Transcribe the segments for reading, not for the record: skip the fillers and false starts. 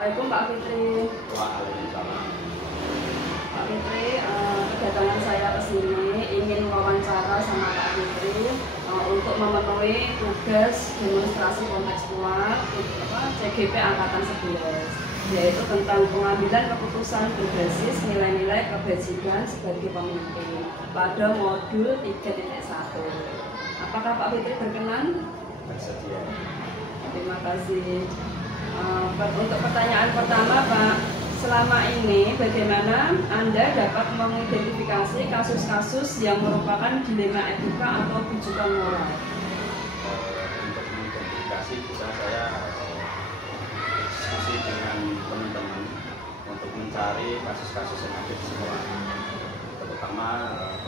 Assalamualaikum Pak Fitri. Waalaikumsalam. Pak Fitri, kedatangan saya ke sini ingin wawancara sama Pak Fitri untuk memenuhi tugas demonstrasi kontekstual CGP Angkatan 11, yaitu tentang pengambilan keputusan berbasis nilai-nilai kebajikan sebagai pemimpin pada modul 3.1. Apakah Pak Fitri berkenan? Bersedia. Terima kasih. Untuk pertanyaan pertama, Pak, selama ini bagaimana Anda dapat mengidentifikasi kasus-kasus yang merupakan dilema etika atau rujukan moral? Untuk mengidentifikasi bisa saya diskusi dengan teman-teman untuk mencari kasus-kasus yang ada di sekolah, terutama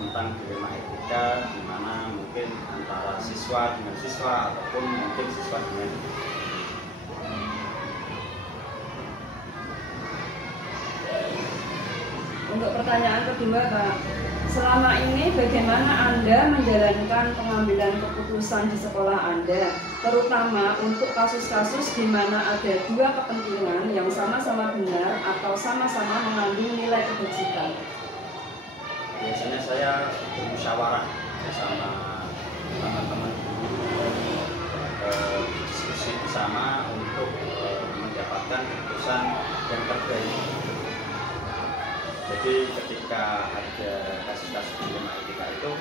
tentang dilema etika, di mana mungkin antara siswa dengan siswa ataupun mungkin siswa dengan Untuk pertanyaan kedua, Pak, selama ini bagaimana Anda menjalankan pengambilan keputusan di sekolah Anda, terutama untuk kasus-kasus di mana ada dua kepentingan yang sama-sama benar atau sama-sama mengandung nilai kebajikan? Biasanya saya bermusyawarah bersama teman-teman diskusi bersama untuk mendapatkan keputusan yang terbaik. Jadi ketika ada kasus-kasus dilema etika itu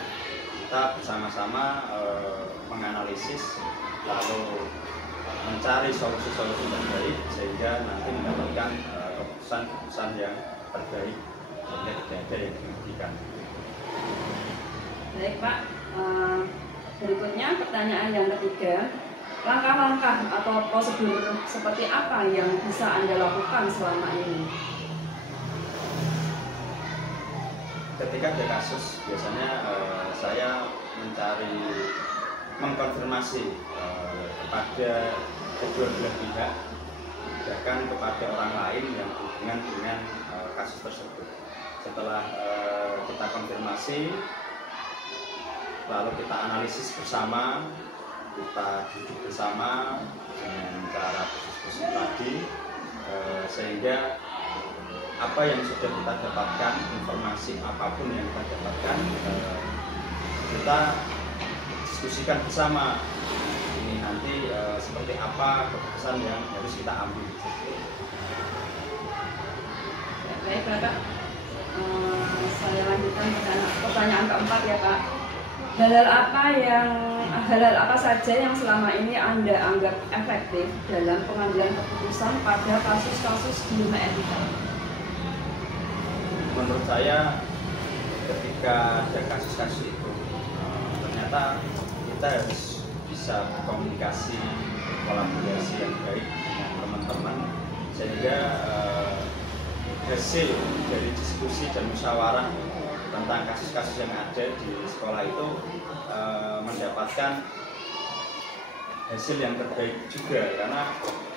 kita bersama-sama menganalisis lalu mencari solusi-solusi terbaik sehingga nanti mendapatkan keputusan-keputusan yang terbaik sehingga tidak ada yang dirugikan. Baik Pak, berikutnya pertanyaan yang ketiga, langkah-langkah atau prosedur seperti apa yang bisa Anda lakukan selama ini? Ketika ada kasus, biasanya saya mengkonfirmasi kepada kedua belah pihak, bahkan kepada orang lain yang berhubungan dengan kasus tersebut. Setelah kita konfirmasi, lalu kita analisis bersama, kita duduk bersama dengan cara diskusi tadi, sehingga apa yang sudah kita dapatkan, informasi apapun yang kita dapatkan, kita diskusikan bersama. Ini nanti seperti apa keputusan yang harus kita ambil. Baik Bapak, saya lanjutkan pertanyaan keempat ya Pak. Hal-hal apa saja yang selama ini Anda anggap efektif dalam pengambilan keputusan pada kasus-kasus dilema etika? Menurut saya ketika ada kasus-kasus itu ternyata kita harus bisa berkomunikasi, kolaborasi yang baik dengan teman-teman sehingga hasil dari diskusi dan musyawarah tentang kasus-kasus yang ada di sekolah itu mendapatkan hasil yang terbaik juga, karena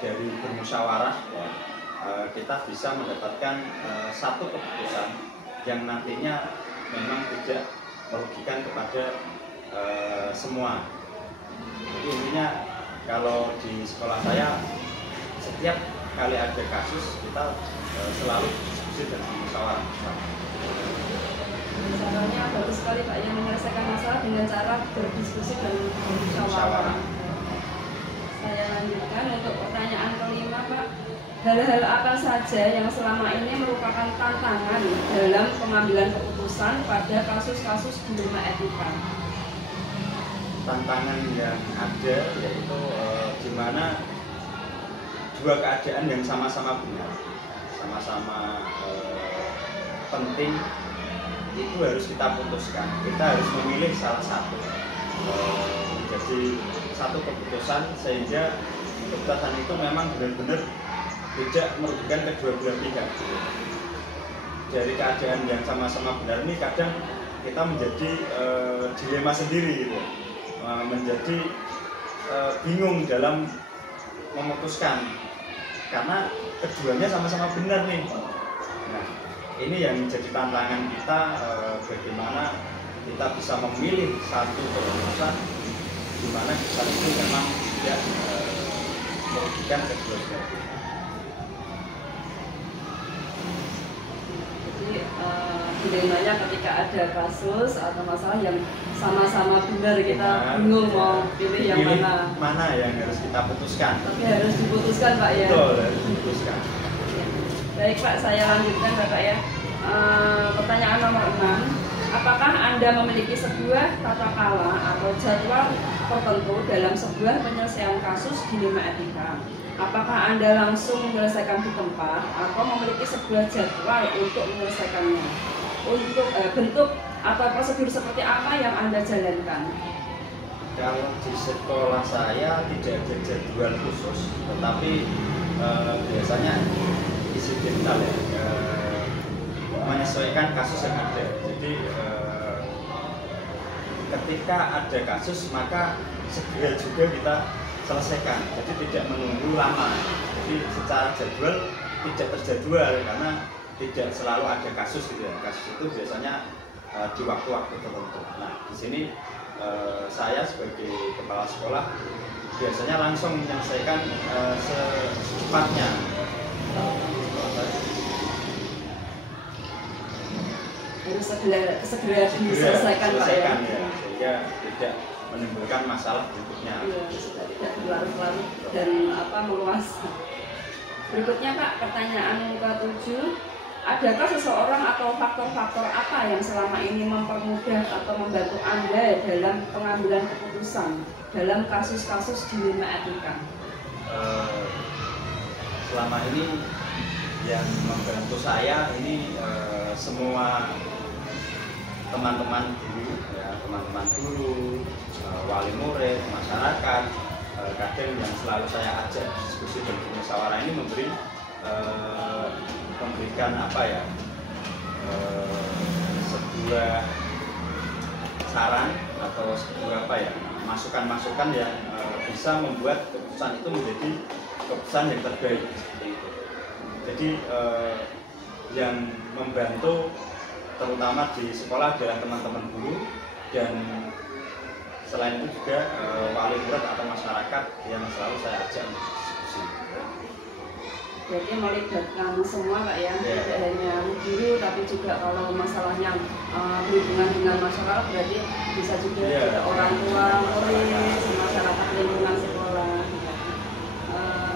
dari bermusyawarah kita bisa mendapatkan satu keputusan yang nantinya memang tidak merugikan kepada semua. Jadi intinya kalau di sekolah saya setiap kali ada kasus kita selalu diskusi dan musyawarah. Caranya bagus sekali Pak, yang menyelesaikan masalah dengan cara berdiskusi dan bermusyawarah. Saya lanjutkan untuk pertanyaan kelima Pak. Hal-hal apa saja yang selama ini merupakan tantangan dalam pengambilan keputusan pada kasus-kasus dilema etika? Tantangan yang ada yaitu di mana dua keadaan yang sama-sama benar, sama-sama penting, itu harus kita putuskan. Kita harus memilih salah satu menjadi satu keputusan sehingga keputusan itu memang benar-benar tidak merugikan kedua belah pihak. Dari keadaan yang sama-sama benar ini kadang kita menjadi dilema sendiri gitu, menjadi bingung dalam memutuskan karena keduanya sama-sama benar nih. Nah, ini yang menjadi tantangan kita, bagaimana kita bisa memilih satu keputusan di mana keputusan itu memang tidak merugikan kedua belah pihak. dilemanya ketika ada kasus atau masalah yang sama-sama benar, kita bingung mau pilih yang mana yang harus kita putuskan. Tapi harus diputuskan Pak ya. Betul, harus diputuskan. Baik Pak, saya lanjutkan Bapak ya. Pertanyaan nomor 6. Apakah Anda memiliki sebuah tata cara atau jadwal tertentu dalam sebuah penyelesaian kasus dilema etika? Apakah Anda langsung menyelesaikan di tempat atau memiliki sebuah jadwal untuk menyelesaikannya? Untuk bentuk atau prosedur seperti apa yang Anda jalankan? Kalau di sekolah saya tidak ada jadwal khusus, tetapi biasanya insidental ya, menyesuaikan kasus yang ada. Jadi ketika ada kasus maka segera juga kita selesaikan. Jadi tidak menunggu lama. Jadi secara jadwal tidak terjadwal karena tidak selalu ada kasus gitu ya. Kasus itu biasanya di waktu-waktu tertentu. Nah di sini saya sebagai kepala sekolah biasanya langsung menyelesaikan secepatnya. Harus segera diselesaikan Pak ya. Sehingga tidak menimbulkan masalah berikutnya. Iya, sudah tidak berlarut-larut dan meluas. Berikutnya Pak, pertanyaan ke-7. Adakah seseorang atau faktor-faktor apa yang selama ini mempermudah atau membantu Anda dalam pengambilan keputusan dalam kasus-kasus dilema etika? Selama ini yang membantu saya ini semua teman-teman guru, ya, teman-teman guru, wali murid, masyarakat, kadang yang selalu saya ajak diskusi dan musyawarah ini memberikan sebuah saran atau sebuah masukan-masukan yang bisa membuat keputusan itu menjadi keputusan yang terbaik seperti itu. Jadi yang membantu terutama di sekolah adalah teman-teman guru dan selain itu juga wali murid atau masyarakat yang selalu saya ajak diskusi. Jadi melibatkan semua Pak ya, tidak hanya guru tapi juga kalau masalahnya berhubungan dengan masyarakat berarti bisa juga orang tua, murid, masyarakat lingkungan sekolah.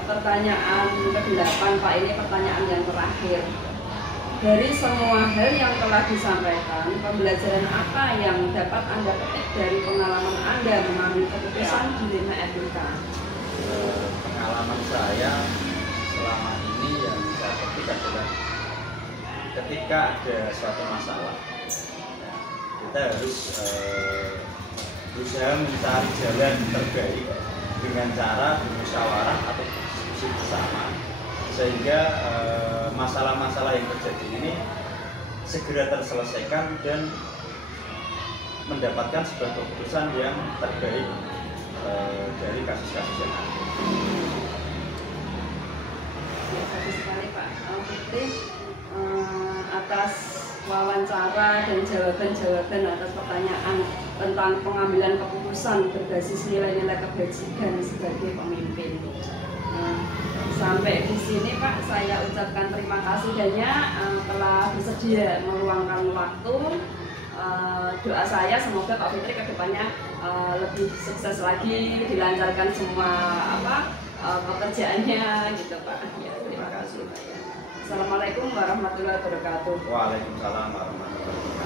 Pertanyaan ke-8 Pak, ini pertanyaan yang terakhir. Dari semua hal yang telah disampaikan, pembelajaran apa yang dapat Anda petik dari pengalaman Anda mengambil keputusan dilema etika? Pengalaman saya selama ini yang saya petik adalah ketika ada suatu masalah, kita harus berusaha mencari jalan terbaik dengan cara bermusyawarah atau diskusi bersama, sehingga masalah-masalah yang terjadi ini segera terselesaikan dan mendapatkan sebuah keputusan yang terbaik dari kasus-kasus yang ada. Ya, bagus sekali Pak Putri atas wawancara dan jawaban-jawaban atas pertanyaan tentang pengambilan keputusan berbasis nilai-nilai kebajikan sebagai pemimpin. Sampai di sini Pak, saya ucapkan terima kasih banyak telah bersedia meluangkan waktu. Doa saya semoga Pak Fitri kedepannya lebih sukses lagi, dilancarkan semua pekerjaannya gitu Pak. Ya, terima kasih Pak ya. Assalamualaikum warahmatullahi wabarakatuh. Waalaikumsalam warahmatullahi wabarakatuh.